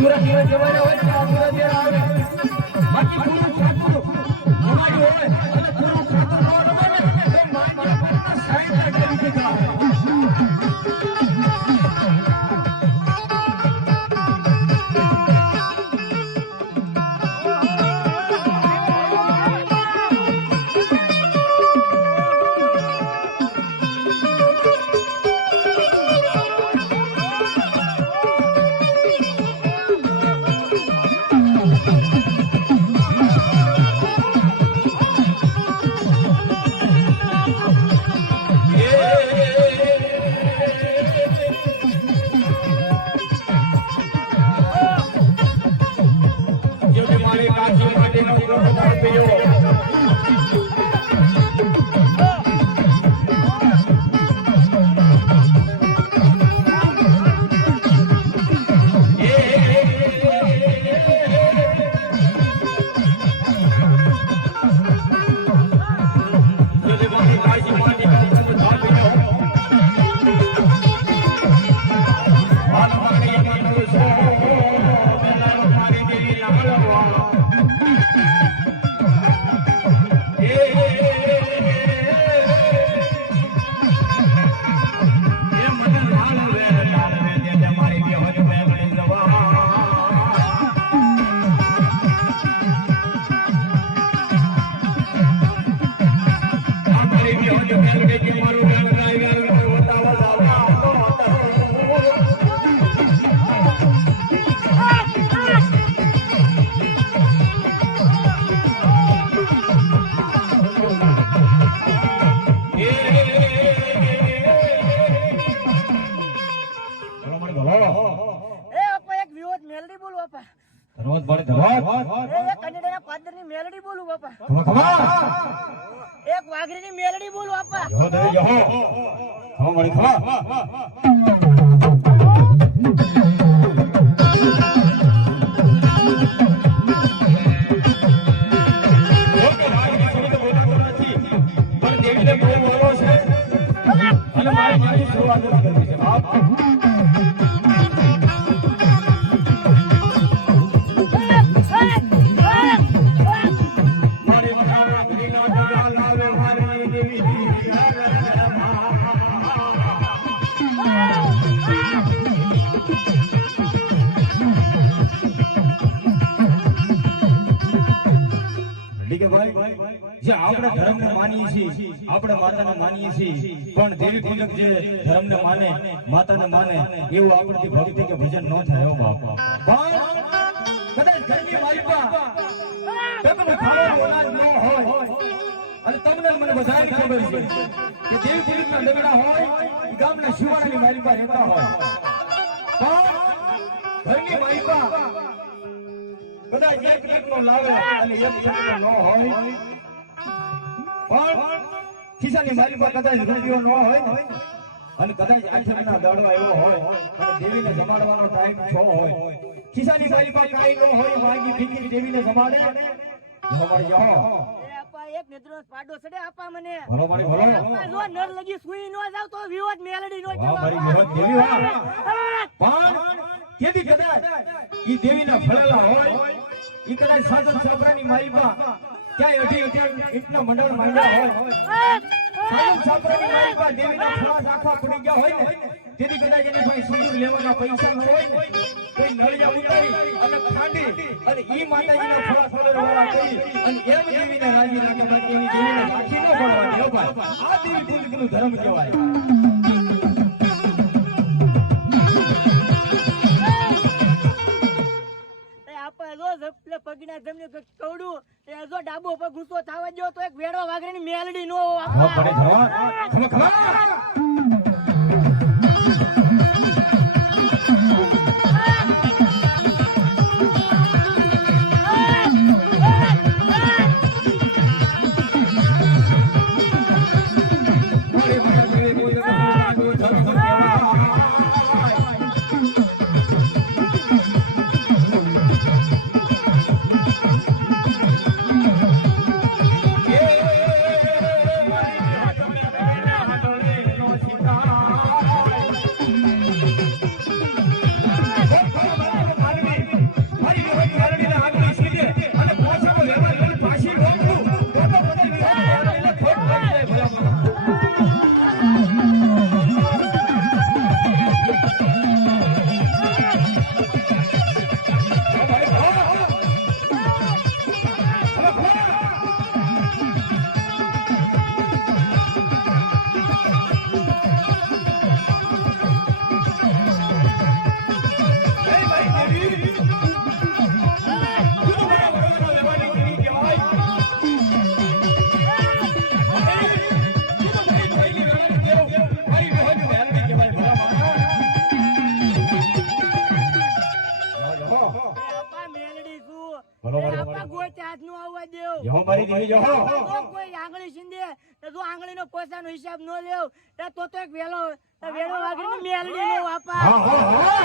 અધૂરા દિવસ જવાના હોય તો અધૂરા દેર આવે બાકી પૂરું ખાતું અમારી હોય અને પૂરું ખાતું ન રમે ને તો મારી કરતા 60% વિકેટ આવે એક વાઘરીની મેલડી બોલું આપા જો દે જો હા મળી ખા ઓકે વાઘરી શબ્દ બોલતો નથી પણ દેવીને બહુ બોલો છે અને મારી શરૂઆત કરવી છે આપ જે આપણે ધર્મને માનીએ છીએ આપણે માતાને માનીએ છીએ પણ દેવી પૂજક જે ધર્મને માને માતાને માને એવું આપણથી ભક્તિ કે ભજન ન થાય હો બાપ પણ કદાચ ઘરની માલિકા તમને ખાવા અનાજ ન હોય અને તમને મને બધાની ખબર છે કે દેવી પૂજકના લગડા હોય ગામના શિવાળાની માલિકા રહેતા હોય પણ ઘરની માલિકા કદાચ એક નો લાવે અને એક ન હોય પણ ખિસ્સાની માલિકા કદાચ રૂપિયો ન હોય ને અને કદાચ આઠમના દાડો આવ્યો હોય અને દેવીને જમાડવાનો ટાઈમ 6 હોય ખિસ્સાની માલિકા કાઈ ન હોય માંગી ભીખી દેવીને જમાડે જમાડી જાઓ એક નેત્રનો પાડો સડે આપા મને ભલો મારી ભલો જો નર લગી સુઈ ન જાવ તો વિરોધ મેલડી નો જવાબ મારી વિરોધ દેવી હોય પણ કેદી કદાચ ઈ દેવીના ફળેલા હોય ઈ કદાચ સાધન છોકરાની માલિકા ક્યાંય અઢી ઇટના મંડળ માંડ્યા હોય સાધન છોકરાની માલિકા દેવીના ફળા આખા પડી ગયા હોય ને તેથી કદાચ એને કોઈ સિંદૂર લેવાના પૈસા ન હોય ને કોઈ નળિયા ઉતારી અને ખાંડી અને ઈ માતાજીના ફળા ફળવાળા કરી અને એમ દેવીને રાજી રાખે બાકી એની દેવીને રાખી ન પડવાની હો ભાઈ આ દેવી પૂજકનું ધર્મ કહેવાય પગના જમને કવડું એ જો ડાબો પર ગુસ્સો થાવા જો તો એક વેડો વાઘરીની મેલડી નો પડે જવા ખબર ભલો એ મારી આપા ગોય તે હાથ નું આવવા દેવ જો મારી દેવી જો હો તો કોઈ આંગળી સિંધે તો તું આંગળીનો પોસાનો હિસાબ ન લેવ તો એક વેલો વાગીને મેલડી લેવ આપા હા હા હા